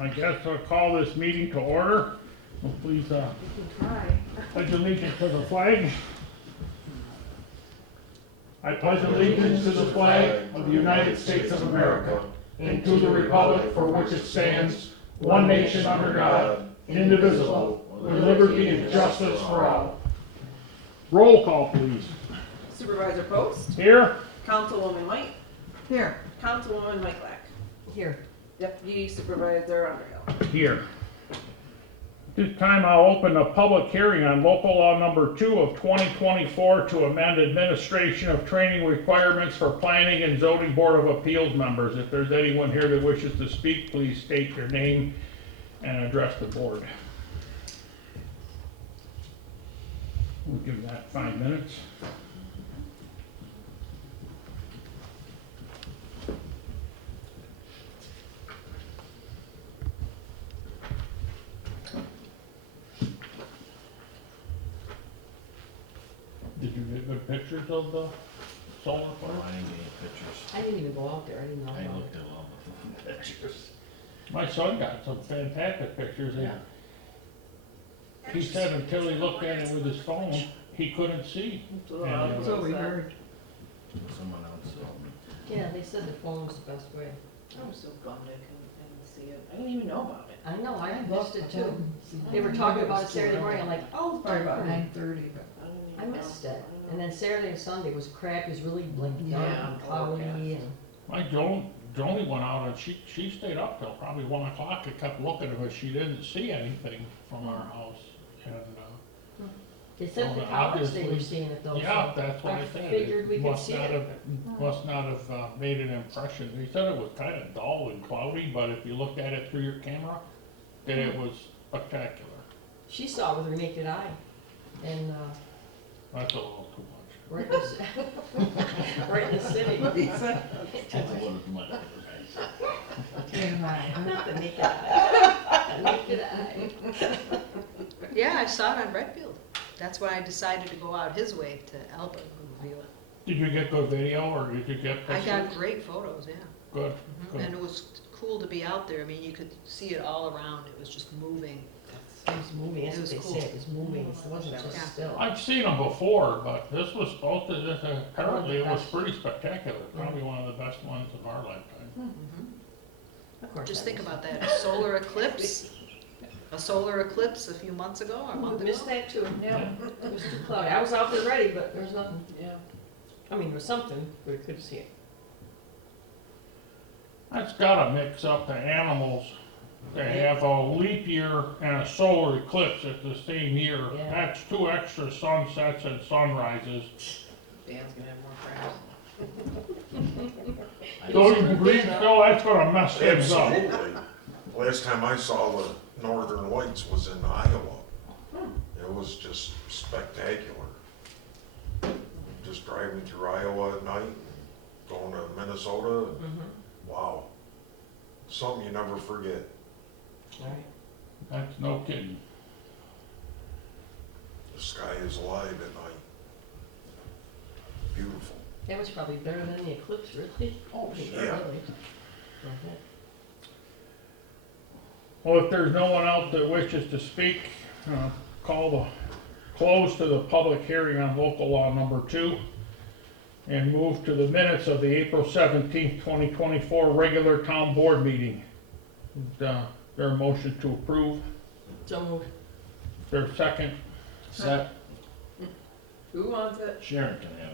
I guess I'll call this meeting to order. Well, please, You can try. pledge allegiance to the flag. I pledge allegiance to the flag of the United States of America and to the republic for which it stands, one nation under God, indivisible, with liberty and justice for all. Roll call, please. Supervisor Post, Here. Councilwoman White, Here. Councilwoman Michaelak, Here. Deputy Supervisor Underhill. Here. This time I'll open a public hearing on local law number 2 of 2024 to amend administration of training requirements for planning and zoning board of appeals members. If there's anyone here that wishes to speak, please state your name and address the board. We'll give that 5 minutes. Did you get good pictures of the solar farm? I didn't get any pictures. I didn't even go out there, I didn't know I about looked it. at all the pictures. My son got some fantastic pictures. Yeah. He said until he looked at it with his phone, he couldn't see. Yeah, That's what we heard. Someone else told me. Yeah, they said the phone was the best way. I was so bummed I couldn't see it. I didn't even know about it. I know, I missed it too. They were talking about it Saturday morning, I'm like, oh, Probably about darn. 9:30, but I missed it. And then Saturday and Sunday was crap, it was really like dark Yeah, and cloudy and. My Joni went out and she stayed up till probably 1 o'clock and kept looking but she didn't see anything from our house. And, They said the Well, college they were obviously- seeing it though. yeah, so that's what I I said. figured we It could must see not it. must not have made an impression. He said it was kind of dull and cloudy, but if you looked at it through your camera, then it was spectacular. She saw it with her naked eye. And, That's a little too much. right in the, right in the city. That's one of my Not the naked eye. The naked eye. Yeah, I saw it on Redfield. That's why I decided to go out his way to Alba and view it. Did you get good video or did you get I pictures? got great photos, yeah. Good, good. And it was cool to be out there. I mean, you could see it all around. It was just moving. It was moving, that's It what was they cool. said, it was moving, it wasn't Yeah. just still. I've seen them before, but this was supposed to, apparently it was pretty spectacular. Probably one of the best ones of our lifetime. Of course Just I think was. about that, a solar eclipse a few months ago or a month I missed ago. that too. Yeah. It was too cloudy. I was out there ready, but there was nothing. Yeah. I mean, there was something, but I couldn't see it. That's gotta mix up the animals. They have a leap year and a solar eclipse at the same year. Yeah. That's 2 extra sunsets and sunrises. Dan's gonna have more crabs. Don't you agree, Phil? That's gonna mess things up. Absolutely. Last time I saw the northern lights was in Iowa. It was just spectacular. Just driving through Iowa at night, going to Minnesota, wow. Something you never forget. Alright. That's no kidding. The sky is alive at night. Beautiful. That was probably better than the eclipse, really. Oh, Really. yeah. Okay. Well, if there's no one else that wishes to speak, close to the public hearing on local law number 2 and move to the minutes of the April 17th, 2024 regular town board meeting. There a motion to approve? So moved. Is there a second? Set. Who wants it? Sharon can have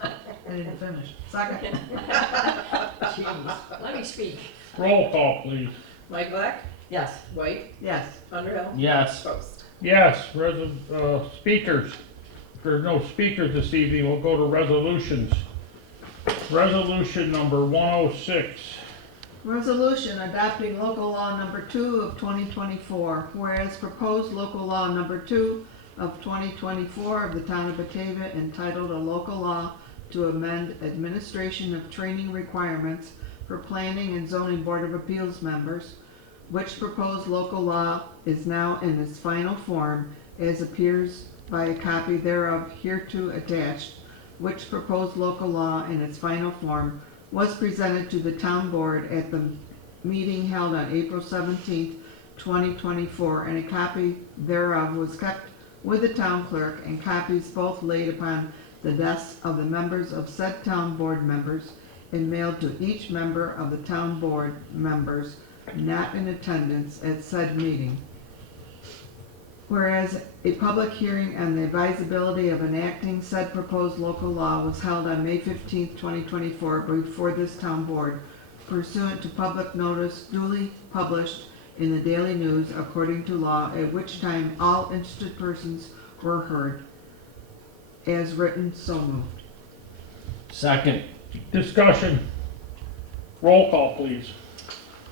it. I didn't finish. Second. Jeez, let me speak. Roll call, please. Michaelak, Yes. White, Yes. Underhill, Yes. Post. Yes, speakers. If there's no speakers this evening, we'll go to resolutions. Resolution number 106. Resolution adopting local law number 2 of 2024, whereas proposed local law number 2 of 2024 of the town of Batavia entitled a local law to amend administration of training requirements for planning and zoning board of appeals members, which proposed local law is now in its final form as appears by a copy thereof hereto attached, which proposed local law in its final form was presented to the town board at the meeting held on April 17th, 2024, and a copy thereof was kept with the town clerk, and copies both laid upon the desks of the members of said town board members and mailed to each member of the town board members not in attendance at said meeting. Whereas a public hearing on the advisability of enacting said proposed local law was held on May 15th, 2024 before this town board pursuant to public notice duly published in the Daily News according to law, at which time all interested persons were heard. As written, so moved. Second. Discussion. Roll call, please.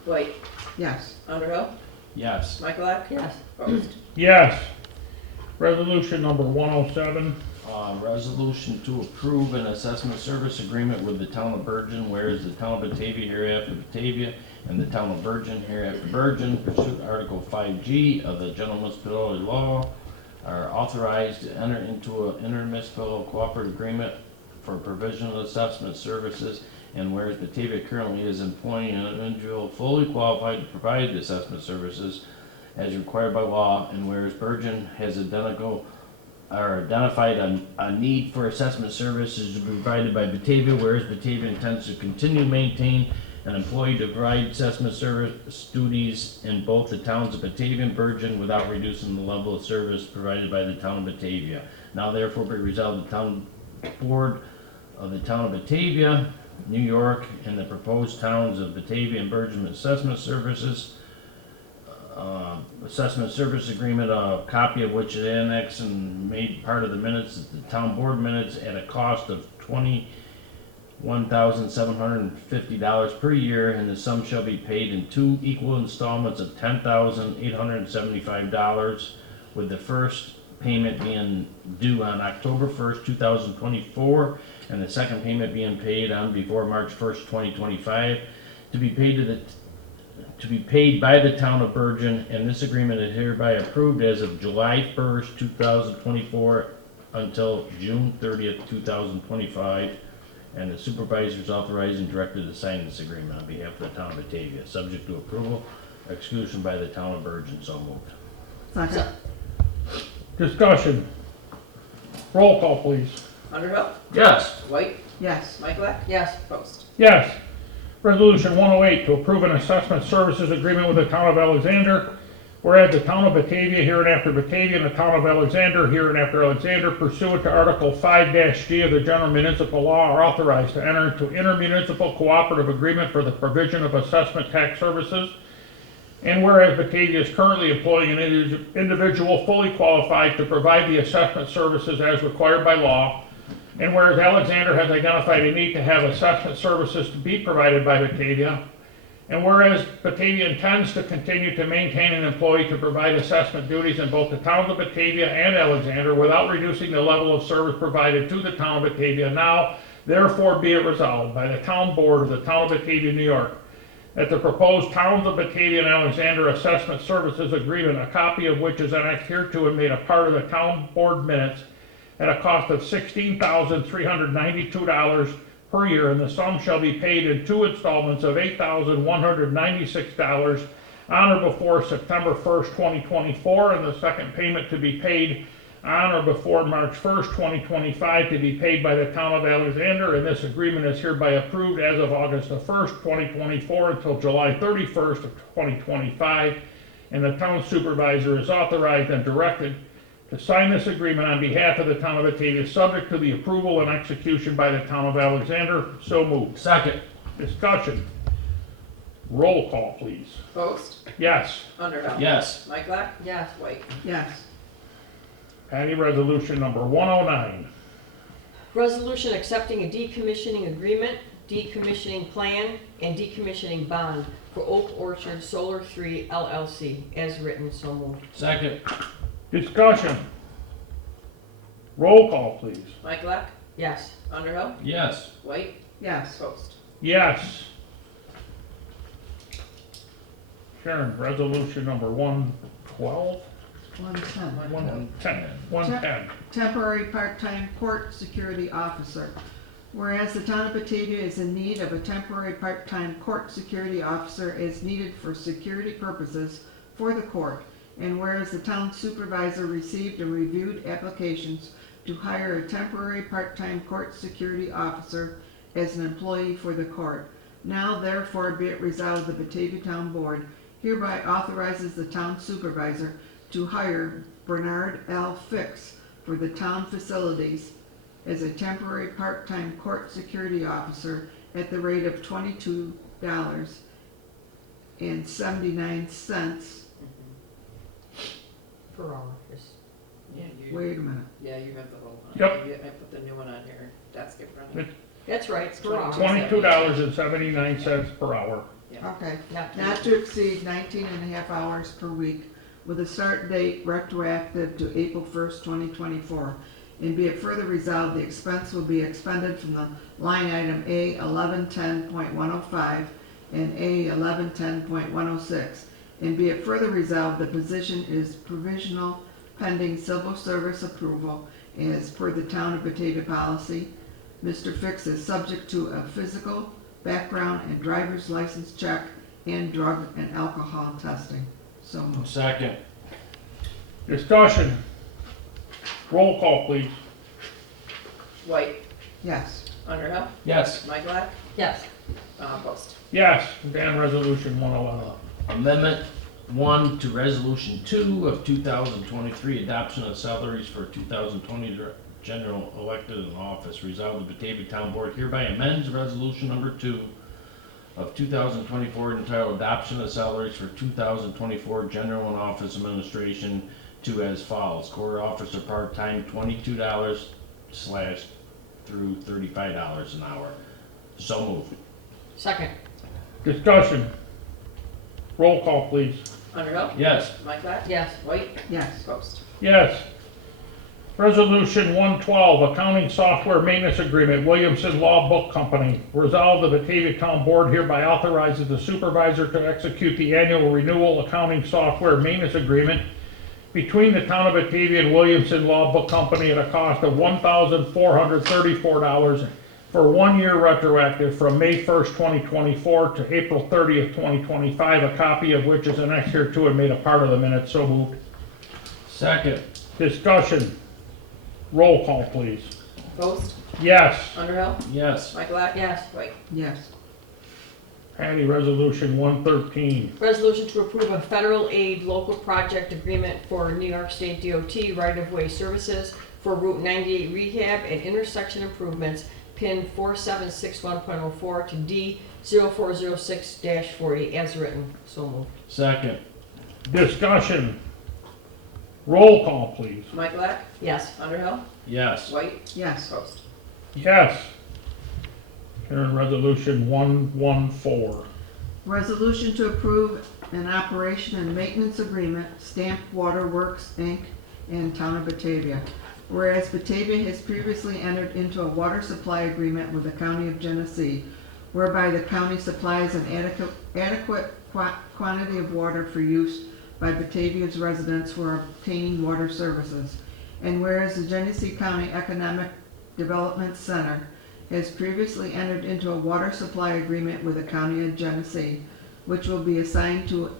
White, Yes. Underhill, Yes. Michaelak, Yes. Post. Yes. Resolution number 107. Resolution to approve an assessment service agreement with the town of Bergen, whereas the town of Batavia hereafter Batavia and the town of Bergen hereafter Bergen, pursuant to Article 5G of the General Municipality Law, are authorized to enter into an intermunicipal cooperative agreement for provision of assessment services, and whereas Batavia currently is employing an individual fully qualified to provide the assessment services as required by law, and whereas Bergen has identified a need for assessment services to be provided by Batavia, whereas Batavia intends to continue to maintain an employee to provide assessment service duties in both the towns of Batavia and Bergen without reducing the level of service provided by the town of Batavia. Now therefore be resolved, the town board of the town of Batavia, New York, and the proposed towns of Batavia and Bergen assessment services assessment service agreement, a copy of which is annexed and made part of the minutes of the town board minutes at a cost of $21,750 per year, and the sum shall be paid in 2 equal installments of $10,875, with the first payment being due on October 1st, 2024, and the second payment being paid on before March 1st, 2025, to be paid by the town of Bergen, and this agreement is hereby approved as of July 1st, 2024 until June 30th, 2025, and the supervisor is authorized and directed to sign this agreement on behalf of the town of Batavia, subject to approval, execution by the town of Bergen. So moved. Second. Discussion. Roll call, please. Underhill, Yes. White, Yes. Michaelak, Yes. Post. Yes. Resolution 108 to approve an assessment services agreement with the town of Alexander, whereas the town of Batavia hereinafter Batavia and the town of Alexander hereinafter Alexander, pursuant to Article 5-G of the General Municipal Law, are authorized to enter into intermunicipal cooperative agreement for the provision of assessment tax services. And whereas Batavia is currently employing an individual fully qualified to provide the assessment services as required by law, and whereas Alexander has identified a need to have assessment services to be provided by Batavia, and whereas Batavia intends to continue to maintain an employee to provide assessment duties in both the towns of Batavia and Alexander without reducing the level of service provided to the town of Batavia, now therefore be it resolved by the town board of the town of Batavia, New York, that the proposed towns of Batavia and Alexander assessment services agreement, a copy of which is annexed hereto and made a part of the town board minutes, at a cost of $16,392 per year, and the sum shall be paid in 2 installments of $8,196 on or before September 1st, 2024, and the second payment to be paid on or before March 1st, 2025, to be paid by the town of Alexander, and this agreement is hereby approved as of August 1st, 2024 until July 31st of 2025, and the town supervisor is authorized and directed to sign this agreement on behalf of the town of Batavia, subject to the approval and execution by the town of Alexander. So moved. Second. Discussion. Roll call, please. Post, Yes. Underhill. Yes. Michaelak, Yes. White. Yes. Patty, resolution number 109. Resolution accepting a decommissioning agreement, decommissioning plan, and decommissioning bond for Oak Orchard Solar 3 LLC, as written. So moved. Second. Discussion. Roll call, please. Michaelak, Yes. Underhill, Yes. White, Yes. Post. Yes. Sharon, resolution number 112? 110. 110. 110. Temporary part-time court security officer. Whereas the town of Batavia is in need of a temporary part-time court security officer as needed for security purposes for the court, and whereas the town supervisor received and reviewed applications to hire a temporary part-time court security officer as an employee for the court. Now therefore be it resolved, the Batavia Town Board hereby authorizes the town supervisor to hire Bernard L. Fix for the town facilities as a temporary part-time court security officer at the rate of $22.79. Per hour. Yes. Yeah, Wait a minute. Yeah, you have the whole one. Yep. I put the new one on here. That's it running. That's right, per hour. $22.79 per hour. Okay. Not Not to exceed 19 and a half hours per week, with a start date retroactive to April 1st, 2024. And be it further resolved, the expense will be expended from the line item A 1110.105 and A 1110.106. And be it further resolved, the position is provisional pending civil service approval as per the town of Batavia policy. Mr. Fix is subject to a physical, background, and driver's license check and drug and alcohol testing. So moved. Second. Discussion. Roll call, please. White, Yes. Underhill, Yes. Michaelak, Yes. Post. Yes, Dan, resolution 111. Amendment 1 to Resolution 2 of 2023, adoption of salaries for 2020 general elected in office. Resolved, the Batavia Town Board hereby amends Resolution number 2 of 2024 entitled Adoption of Salaries for 2024 General and Office Administration to as follows. Court officer part-time $22 through $35 an hour. So moved. Second. Discussion. Roll call, please. Underhill, Yes. Michaelak, Yes. White, Yes. Post. Yes. Resolution 112, Accounting Software Maintenance Agreement, Williamson Law Book Company. Resolved, the Batavia Town Board hereby authorizes the supervisor to execute the annual renewal accounting software maintenance agreement between the town of Batavia and Williamson Law Book Company at a cost of $1,434 for 1 year retroactive from May 1st, 2024 to April 30th, 2025, a copy of which is annexed here to and made a part of the minutes. So moved. Second. Discussion. Roll call, please. Post, Yes. Underhill, Yes. Michaelak, Yes. White. Yes. Patty, resolution 113. Resolution to approve a federal aid local project agreement for New York State DOT right-of-way services for Route 98 rehab and intersection improvements, pin 4761.04 to D0406-40 as written. So moved. Second. Discussion. Roll call, please. Michaelak, Yes. Underhill, Yes. White, Yes. Post. Yes. Karen, resolution 114. Resolution to approve an operation and maintenance agreement, Stamp Water Works, Inc., and Town of Batavia. Whereas Batavia has previously entered into a water supply agreement with the County of Genesee, whereby the county supplies an adequate quantity of water for use by Batavia's residents who are obtaining water services. And whereas the Genesee County Economic Development Center has previously entered into a water supply agreement with the County of Genesee, which will be assigned to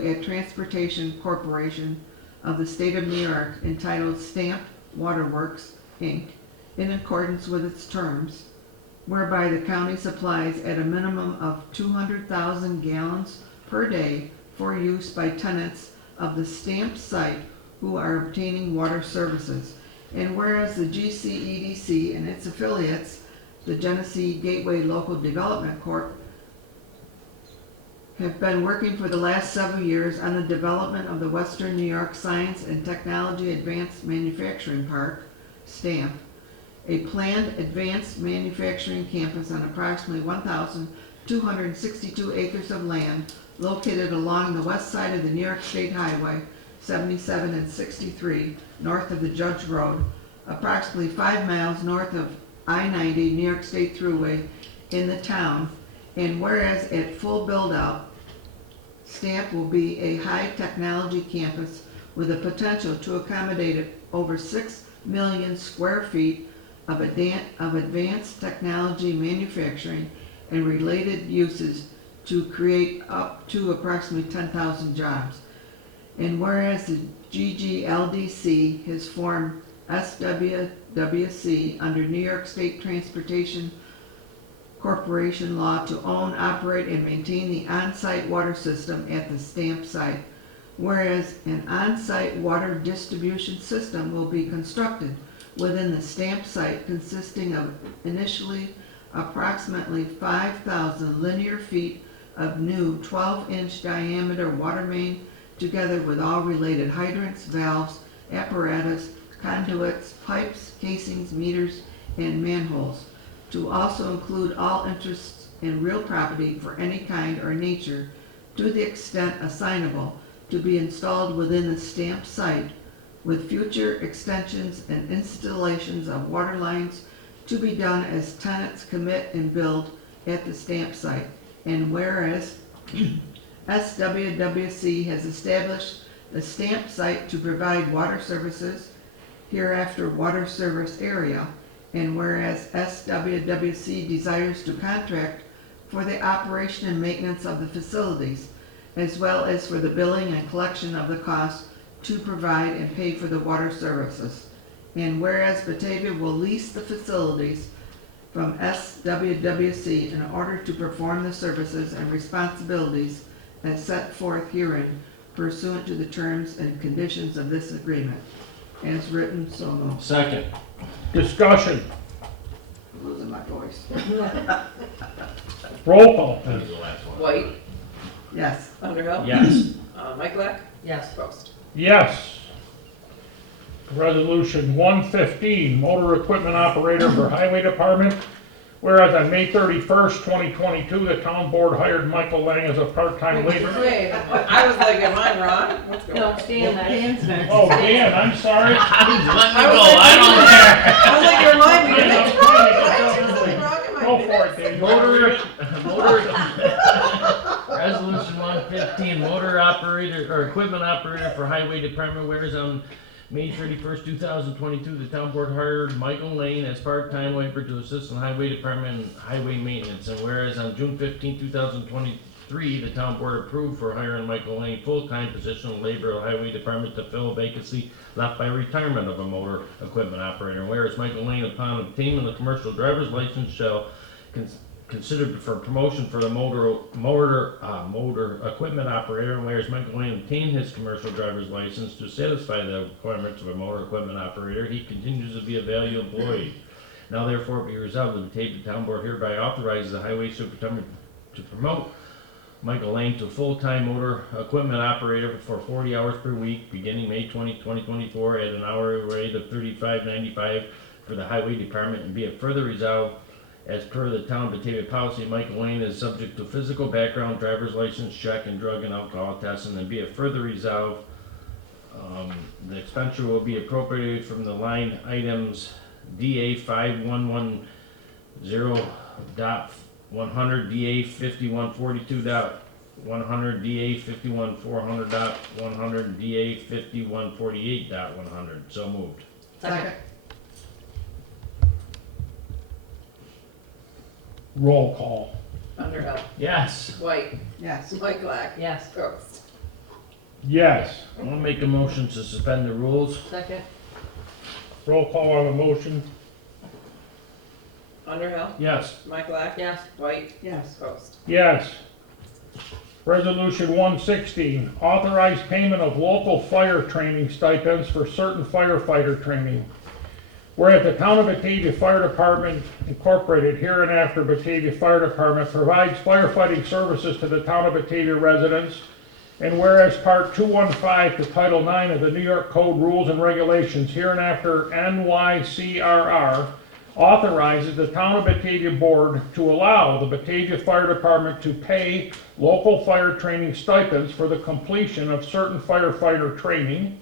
a transportation corporation of the state of New York entitled Stamp Waterworks, Inc., in accordance with its terms, whereby the county supplies at a minimum of 200,000 gallons per day for use by tenants of the stamped site who are obtaining water services. And whereas the GCEDC and its affiliates, the Genesee Gateway Local Development Corp., have been working for the last several years on the development of the Western New York Science and Technology Advanced Manufacturing Park, STAMP, a planned advanced manufacturing campus on approximately 1,262 acres of land located along the west side of the New York State Highway 77 and 63, north of the Judge Road, approximately 5 miles north of I-90 New York State Thruway in the town. And whereas at full build-out, STAMP will be a high-technology campus with the potential to accommodate over 6 million square feet of advanced technology manufacturing and related uses to create up to approximately 10,000 jobs. And whereas the GGLDC has formed SWWC under New York State Transportation Corporation law to own, operate, and maintain the on-site water system at the stamp site. Whereas an on-site water distribution system will be constructed within the stamp site, consisting of initially approximately 5,000 linear feet of new 12-inch diameter water main, together with all related hydrants, valves, apparatus, conduits, pipes, casings, meters, and manholes, to also include all interests in real property for any kind or nature, to the extent assignable, to be installed within the stamp site, with future extensions and installations of water lines to be done as tenants commit and build at the stamp site. And whereas SWWC has established the stamp site to provide water services, hereafter water service area, and whereas SWWC desires to contract for the operation and maintenance of the facilities, as well as for the billing and collection of the costs to provide and pay for the water services. And whereas Batavia will lease the facilities from SWWC in order to perform the services and responsibilities as set forth herein pursuant to the terms and conditions of this agreement. As written, so moved. Second. Discussion. Losing my voice. Roll call, That was please. the last one. White, Yes. Underhill. Yes. Michaelak, Yes. Post. Yes. Resolution 115, motor equipment operator for highway department. Whereas on May 31st, 2022, the town board hired Michael Lang as a part-time laborer. Wait, I was like, am I wrong? What's going No, on? stand there. Dan's next. Oh, Dan, I'm sorry. Let me I was go, like, I don't care. I was like, remind me, Yeah, what's wrong? Did I yeah, do something wrong in my Go minutes? for it, Dan. Resolution 115, motor operator, or equipment operator for highway department, whereas on May 31st, 2022, the town board hired Michael Lane as part-time laborer to assist in highway department and highway maintenance. And whereas on June 15, 2023, the town board approved for hiring Michael Lane full-time position of laborer of highway department to fill a vacancy left by retirement of a motor equipment operator. And whereas Michael Lane, upon obtaining the commercial driver's license, shall considered for promotion for the motor equipment operator, and whereas Michael Lane obtained his commercial driver's license to satisfy the requirements of a motor equipment operator, he continues to be a valued employee. Now therefore be resolved that the Batavia Town Board hereby authorizes the highway superintendent to promote Michael Lane to full-time motor equipment operator for 40 hours per week, beginning May 20, 2024, at an hourly rate of $35.95 for the highway department, and be it further resolved, as per the town of Batavia policy, Michael Lane is subject to physical background, driver's license check, and drug and alcohol testing, and be it further resolved, the expenditure will be appropriated from the line items DA 5110.100, DA 5142.100, DA 51400.100, DA 5148.100. So moved. Second. Roll call. Underhill, Yes. White, Yes. Michaelak, Yes. Post. Yes. I'm gonna make a motion to suspend the rules. Second. Roll call on the motion. Underhill, Yes. Michaelak, Yes. White, Yes. Post. Yes. Resolution 116, authorized payment of local fire training stipends for certain firefighter training. Whereas the Town of Batavia Fire Department Incorporated, hereinafter Batavia Fire Department, provides firefighting services to the Town of Batavia residents, and whereas Part 215 to Title 9 of the New York Code Rules and Regulations, hereinafter NYCRR, authorizes the Town of Batavia Board to allow the Batavia Fire Department to pay local fire training stipends for the completion of certain firefighter training.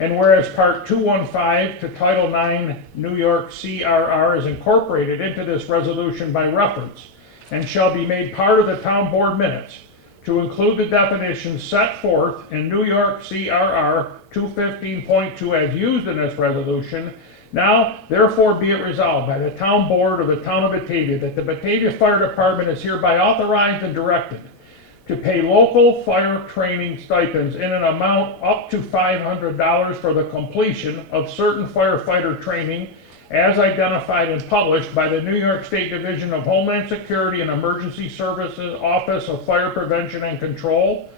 And whereas Part 215 to Title 9 New York CRR is incorporated into this resolution by reference and shall be made part of the town board minutes to include the definitions set forth in New York CRR 215.2 as used in this resolution, Now, therefore be it resolved by the town board of the town of Batavia that the Batavia Fire Department is hereby authorized and directed to pay local fire training stipends in an amount up to $500 for the completion of certain firefighter training as identified and published by the New York State Division of Homeland Security and Emergency Services Office of Fire Prevention and Control.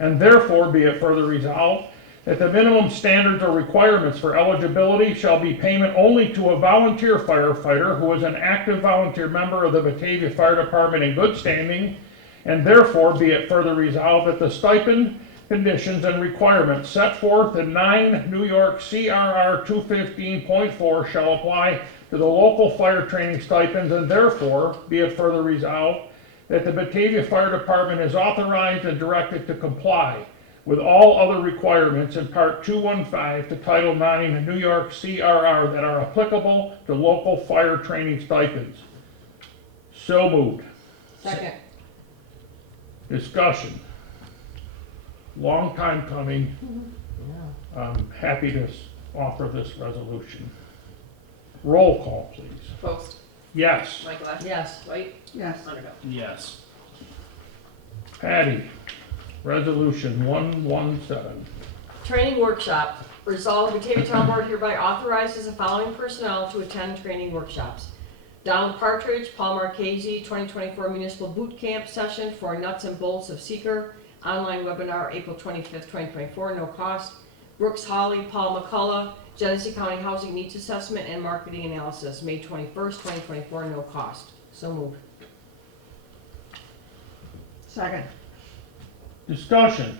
And therefore be it further resolved that the minimum standards or requirements for eligibility shall be payment only to a volunteer firefighter who is an active volunteer member of the Batavia Fire Department in good standing, and therefore be it further resolved that the stipend conditions and requirements set forth in 9 New York CRR 215.4 shall apply to the local fire training stipends, and therefore be it further resolved that the Batavia Fire Department is authorized and directed to comply with all other requirements in Part 215 to Title 9 New York CRR that are applicable to local fire training stipends. So moved. Second. Discussion. Long time coming. I'm happy to offer this resolution. Roll call, please. Post, Yes. Michaelak. Yes. White, Yes. Underhill. Yes. Patty, resolution 117. Training workshop. Resolved, Batavia Town Board hereby authorizes the following personnel to attend training workshops. Donald Partridge, Paul Marchese, 2024 Municipal Boot Camp Session for Nuts and Bolts of Seeker. Online webinar, April 25th, 2024, no cost. Brooks Hawley, Paul McCullough, Genesee County Housing Needs Assessment and Marketing Analysis, May 21st, 2024, no cost. So moved. Second. Discussion.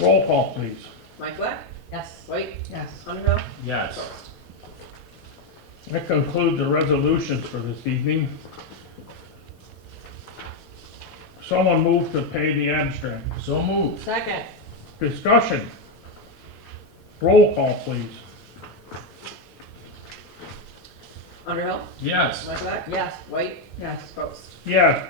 Roll call, please. Michaelak. Yes. White, Yes. Underhill. Yes. Post. That concludes the resolutions for this evening. Someone move to pay the abstract. So moved. Second. Discussion. Roll call, please. Underhill. Yes. Michaelak. Yes. White, Yes. Post. Yeah.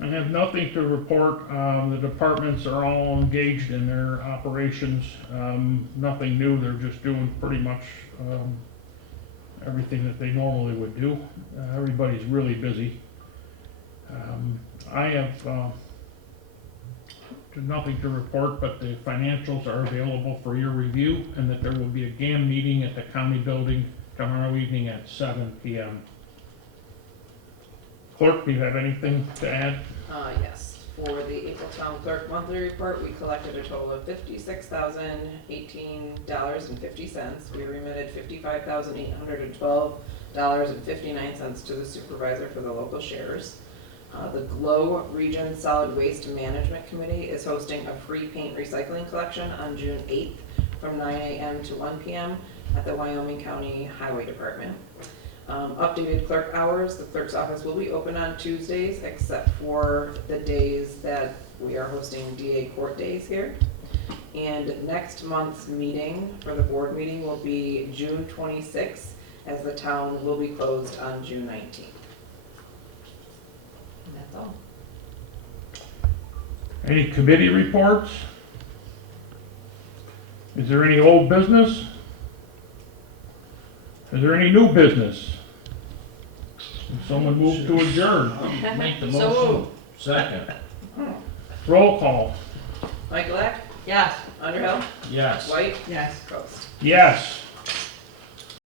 I have nothing to report. The departments are all engaged in their operations. Nothing new. They're just doing pretty much everything that they normally would do. Everybody's really busy. I have nothing to report, but the financials are available for your review, and that there will be a GAM meeting at the county building tomorrow evening at 7 p.m. Clerk, do you have anything to add? Yes, for the April Town Clerk Monthly Report, we collected a total of $56,018.50. We remitted $55,812.59 to the supervisor for the local shares. The Glow Region Solid Waste Management Committee is hosting a free paint recycling collection on June 8th from 9 a.m. to 1 p.m. at the Wyoming County Highway Department. Updated clerk hours, the clerk's office will be open on Tuesdays except for the days that we are hosting DA court days here. And next month's meeting for the board meeting will be June 26th, as the town will be closed on June 19th. And that's all. Any committee reports? Is there any old business? Is there any new business? Can someone move to adjourn? Make the So motion. moved. Second. Roll call. Michaelak. Yes. Underhill. Yes. White. Yes. Post. Yes.